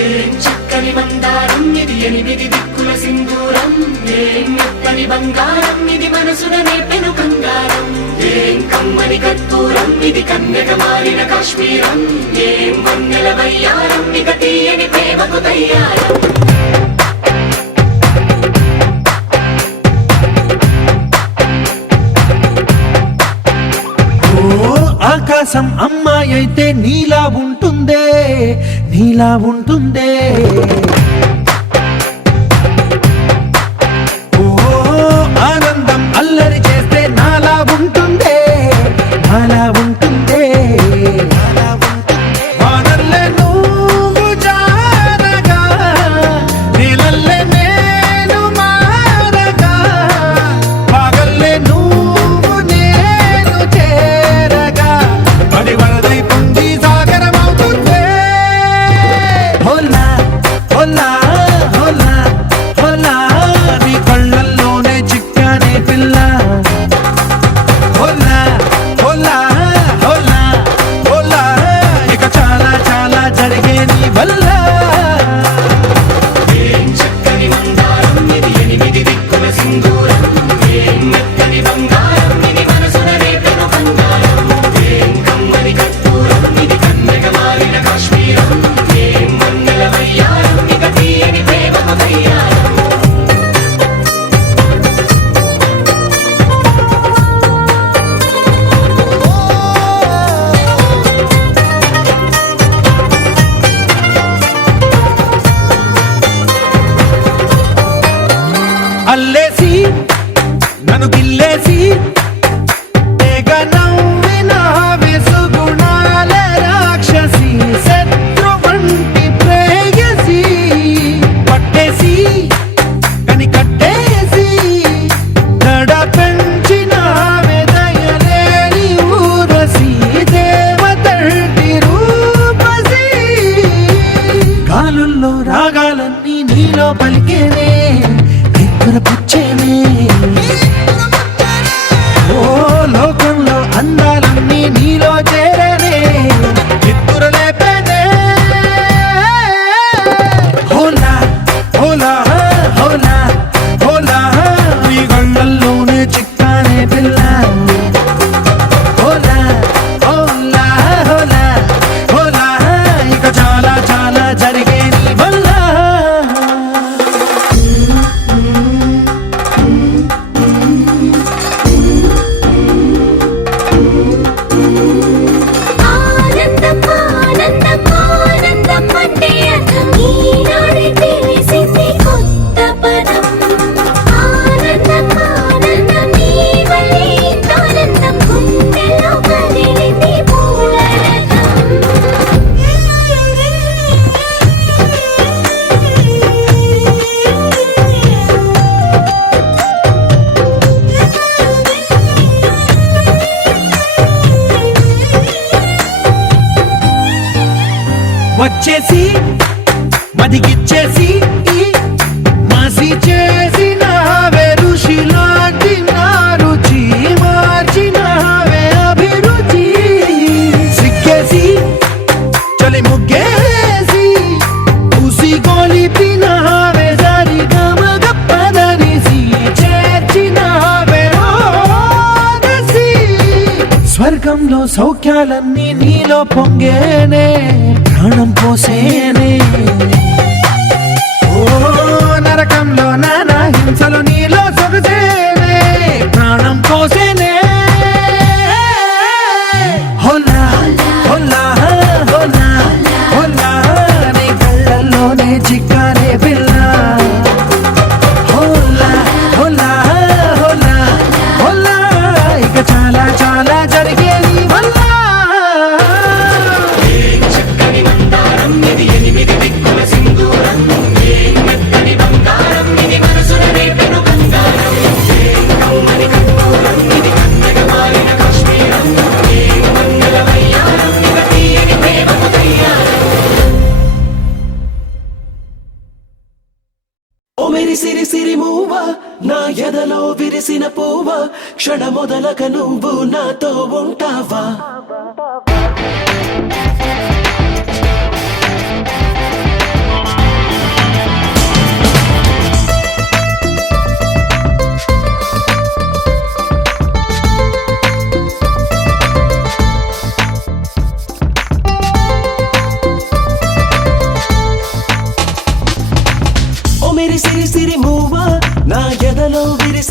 ఏం చక్కని మందారం ఇది, ఎనిమిది దిక్కుల సింధూరం. ఏం మెత్తని బంగారం ఇది, మనసున నేపెను కంగారం. ఏం కమ్మని కర్పూరం ఇది, కన్యక మారిన కాశ్మీరం. ఏం వన్నెల వయ్యారం, ఇక తీయని ప్రేమకు తయ్యారం. ఆకాశం అమ్మాయి అయితే నీలా ఉంటుందే, నీలా ఉంటుందే. ఓ ఆనందం అల్లరి చేస్తే నాలా ఉంటుందే, నాలా ఉంటుందే. వానల్లే నువ్వు జారగా, నీలల్లే నేను మారగా, వాగల్లే నువ్వు నేను చేరగా, పడి వరదై పొంగి సాగరమవుతుందే. హోలా హోలా హోలా హోలా, నీ కళ్ళల్లోనే చిక్కానే పిల్ల. హోలా హోలా హోలా హోలా, ఇక చాలా చాలా జరిగే నీ వల్ల. ఏం చక్కని మందారం ఇది, ఎనిమిది దిక్కుల సింధూరం. ఏం మెత్తని బంగారం ఇది, మనసున రేపెను కంగారం. ఏం కమ్మని కర్పూరం ఇది, కన్యక మారిన కాశ్మీరం. ఏం వన్నెల వయ్యారం, ఇక తీయని ప్రేమకు తయ్యారం. అల్లేసి నన్ను గిల్లేసి తెగ నవ్విన వెసుగుణాల రాక్షసి, శత్రువంటి ప్రేయసి, పట్టేసి కని కట్టేసి దడ పెంచిన దయలేని ఊరసి, దేవతంటి రూపసి. గాలుల్లో రాగాలన్నీ నీలో పలికేనే, పుచ్చేనే. ఓ లోకంలో అందాలన్నీ నీలో చేరనే, చిత్తుర లేపేనే. హోలా హోలా హోలా హోలా, నీ గళ్ళల్లోనే చిక్కానే పిల్ల. హోలా హోలా హోలా హోలా, ఇక చాలా చాలా జరిగే నీ వల్ల. ఆనందం ఆనందం ఆనందం అంటే అర్థం, ఈనాడే తెలిసింది కొత్త పదం. ఆనందం ఆనందం నీ వల్లే ఇంత ఆనందం, గుండెలో కదిలింది పూల రథం. వచ్చేసి మదిగిచ్చేసి మాసి చేసిన ఋషిలాంటి నా రుచి, మార్చినవే అభిరుచి. సిగ్గేసి చలి ముగ్గేసి, ఉసి గొలిపినవే సరి గమగప్పదనిసి, చేర్చినవే ఓదసి. స్వర్గంలో సౌఖ్యాలన్నీ నీలో పొంగేనే, ప్రాణం పోసేనే. ఓ నరకంలో నానా హింసలు నీలో సొగసేనే, ప్రాణం పోసేనే. హోలా హోలా హోలా హోలా, నీ కళ్ళల్లోనే చిక్కానే పిల్ల. హోలా హోలా హోలా హోలా, ఇక చాలా చాలా జరిగే నీ వల్ల. ఏం చక్కని మందారం ఇది, ఎనిమిది దిక్కుల సింధూరం. ఏం మెత్తని బంగారం ఇది, మనసున రేపెను కంగారం. ఏం కమ్మని కర్పూరం ఇది, కన్యక మారిన కాశ్మీరం. ఏం వన్నెల వయ్యారం, ఇక తీయని ప్రేమకు తయ్యారం. ఓ మెరి సిరి సిరి మూవ, నా ఎదలో విరిసిన పూవ, క్షణ మొదలక నువ్వు నాతో ఉంటావా?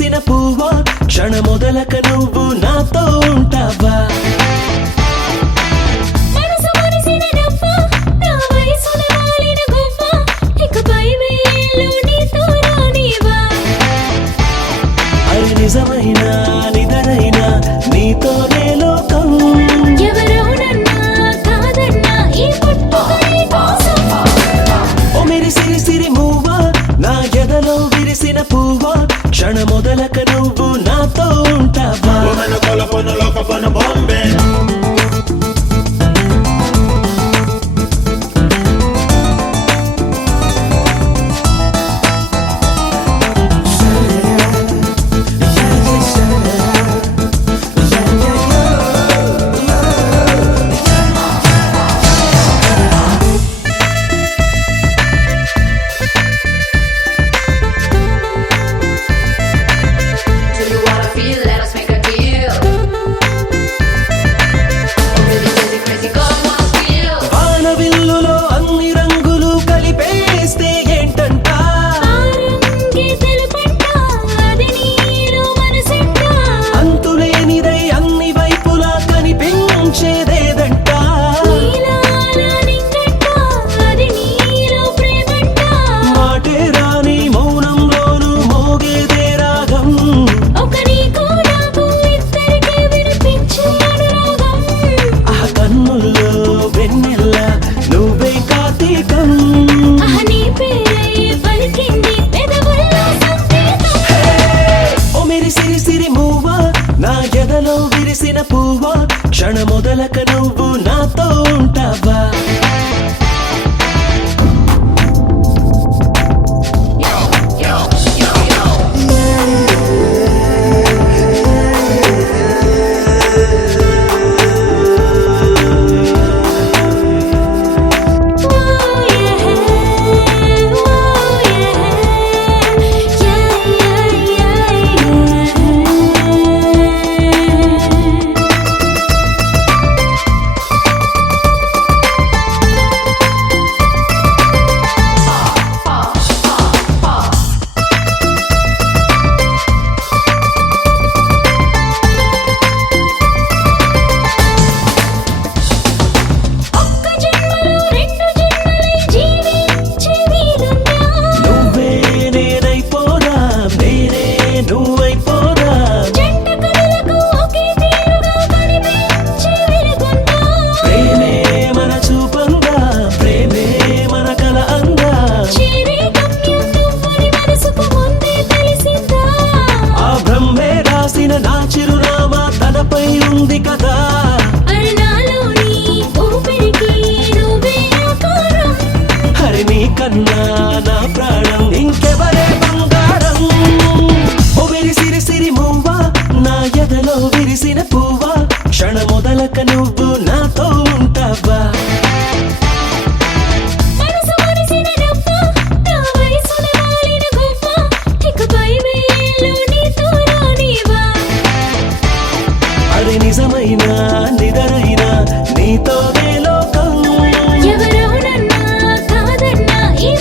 విరిసిన పువ్వా క్షణమొదలక నువ్వు నాతో ఉంటావా మనసు మురిసిన నవ్వ, నా వయసున వాలిన గువ్వ, ఇకపై వేళ్ళు నీతో రానివా. అది నిజమైన నిదరైన నీతోనే లోకం ఎవరవునన్నా కాదన్నా ఈ పుట్టుక నీ కోసం. ఓ మెరిసిరి సిరి మూవా నా ఎదలో విరిసిన పువ్వా క్షణమొదలక నువ్వు నాతో ఉంటావా Woman, call up on the lock up on the Bombay. Do you wanna feel? Let us make a deal. Oh, baby, crazy, crazy, come on, feel. వానవిల్లులో అన్ని రంగులు కలిపేస్తే ఏంటంట ఆ రంగే తెలుపంట, అది నీలో మనసంట. అంతులేనిదై అన్ని వైపులా కనిపించేదేదంట నీలాల నింగంట, అది నీలో ప్రేమంట. మాటే రాని మౌనంలోను మోగేదే రాగం ఒక నీకు నాకు ఇద్దరికీ వినిపించే అనురాగం. ఆ కన్నుల్లో వెన్నెల్ల నువ్వే కార్తీకం నీ పేరై పలికింది పెదవుల్లో సంకేతం. ఓ మెరిసిరి సిరి మూవా నా ఎదలో విరిసిన పువ్వా క్షణమొదలక నువ్వు నాతో ఉంటావా Oh yeah, oh yeah, yeah. ఒక్క జన్మలో రెండు జన్మలై జీవించే వీరున్నా. నువ్వే నేనైపోదా నేనే నువ్వైపోదా జంట కనులకు ఒకే తీరుగా కనిపించే వెలుగుందా. ప్రేమే మన చూపందా ప్రేమే మన కల అందా చేరే గమ్యం నువ్వని మనసుకు ముందే తెలిసిందా. ఆ బ్రహ్మే రాసిన నా చిరునామా తనపై ఉంది కదా అరణాలోని ఊపిరికి నువ్వే ఆకారం. హరి నీ కన్నా నా ప్రాణం ఇంకెవరే బంగారం ఓ విరిసిరి సిరి మూవా నా ఎదలో విరిసిన పువ్వా క్షణమొదలక నువ్వు నాతో ఉంటావా మనసు మురిసిన నవ్వ, నా వయసున వాలిన గువ్వ, ఇకపై వేళ్ళు నీతో రానివా. అది నిజమైన నిదరైన నీతోనే లోకం ఎవరవునన్నా కాదన్నా ఈ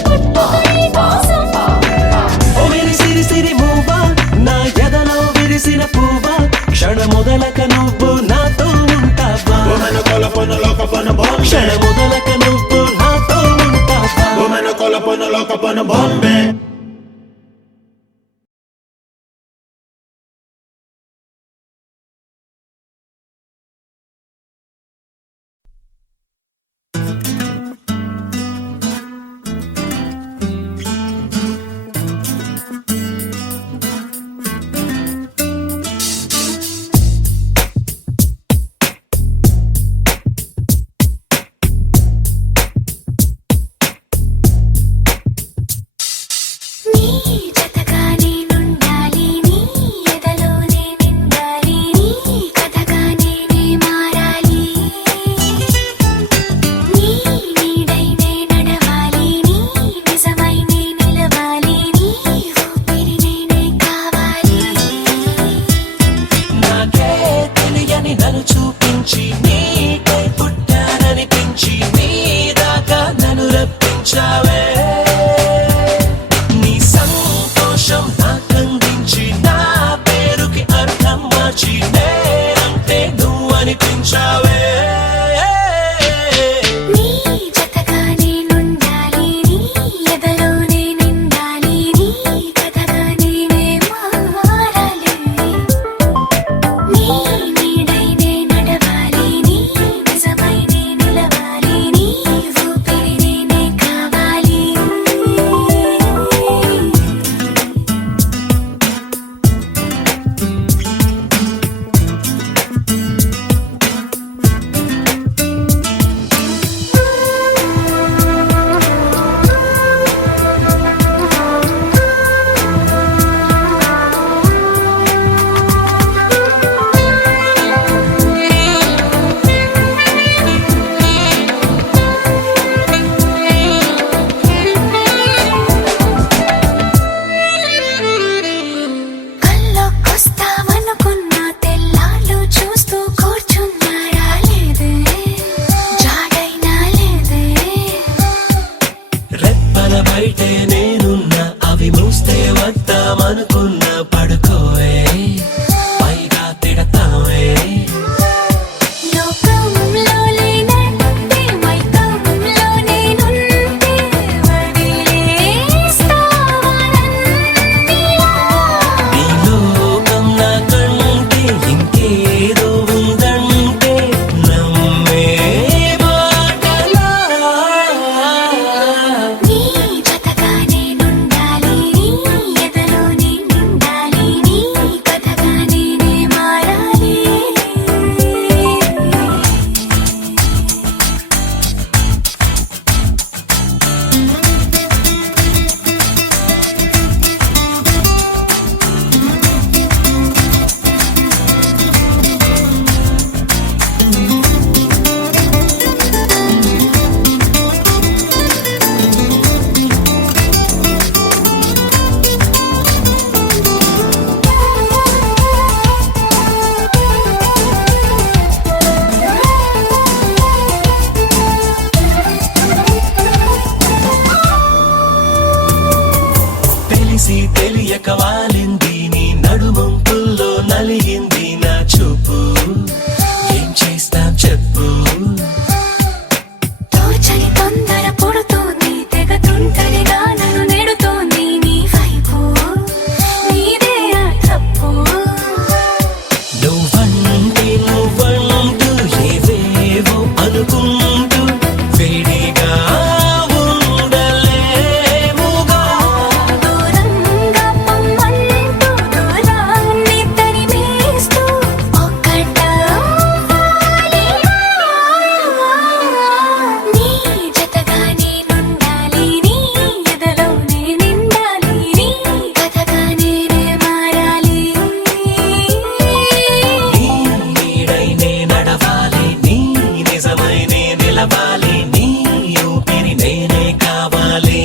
నేనే కావాలి.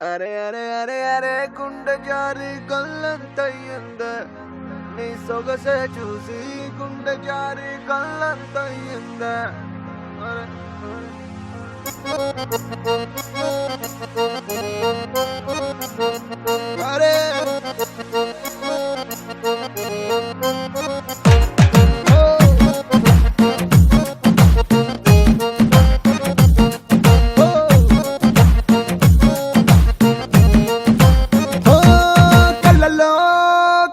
అరే అరే అరే అరే గుండె జారి కళ్ళంతయ్యింద నీ సొగసే చూసి గుండె జారి కళ్ళంతయ్యింద అరే అరే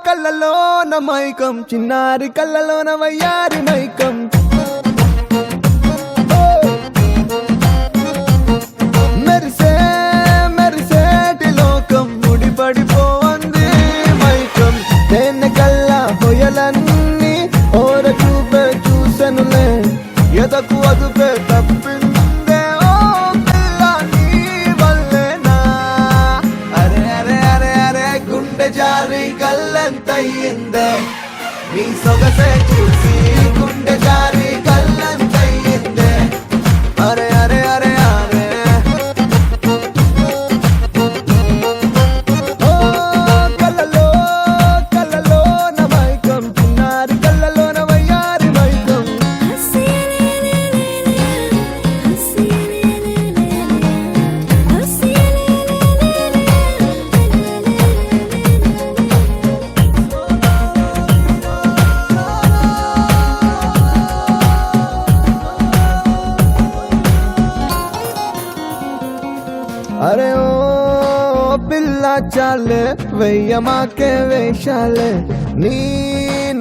కళ్ళలోన మైకం చిన్నారి కళ్ళలోన వయ్యారి మైకం మెరిసే మెరిసేటి లోకం ముడిపడిపోవంది మైకం తేనె కళ్ళ హొయలన్నీ ఓర చూపే చూసెనులే ఎదకు అదుపే తప్పిందే ఓ పిల్ల నీ వల్లేనా అరే అరే అరే అరే గుండె జారి కళ్ళంతయ్యిందే నీ సొగసే చూసి గుండె జారి కళ్ళంతయ్యిందే అరే అరే అరే అరే ఓ కళ్ళలో కళ్ళలో నా మైకం చిన్నారి కళ్ళలో నా వయ్యారి మైకం అరే ఓ పిల్ల చాలే వెయ్యమాకే వేషాలే నీ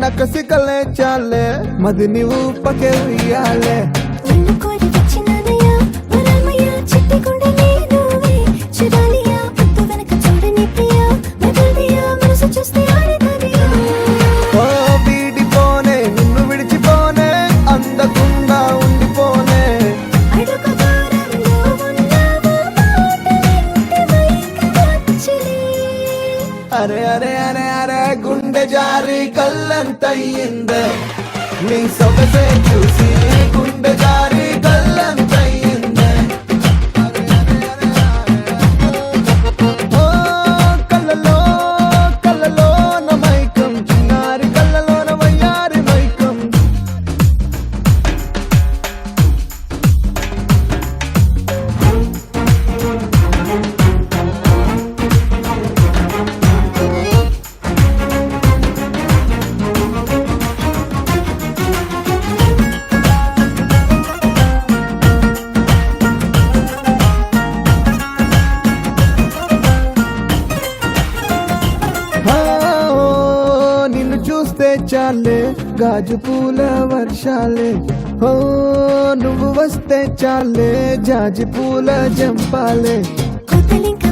నకసికలే చాలే మది నీవు పకే వెయ్యాలే నిన్ను కోరి వచ్చినానయ్యా వరమయ్యా చిట్టి గుండె నువ్వే చూడాలియా పుట్టు వెనక చూడని ప్రియా మెదడియా మనసు చూస్తే ఆడదనియా ఓ వీడిపోనే నిన్ను విడిచిపోనే అందకుండా ఉండిపోనే అడుగు దూరంలో ఉన్నావు మాటలంటే వైకవచ్చులే అరే అరే అరే అరే గుండె జారి కళ్ళంతయ్యిందే నీ సొగసే చూసి గుండె జారి కళ్ళంతయ్యిందే అరే అరే అరే అరే. ఓ కళ్ళలో కళ్ళలో నా మైకం చిన్నారి కళ్ళలో నా వయ్యారి మైకం ఓ, నిన్ను చూస్తే చాలే గాజు పూల వర్షాలే ఓ నువ్వు వస్తే చాలే జాజి పూల జంపాలే కొత్తలింక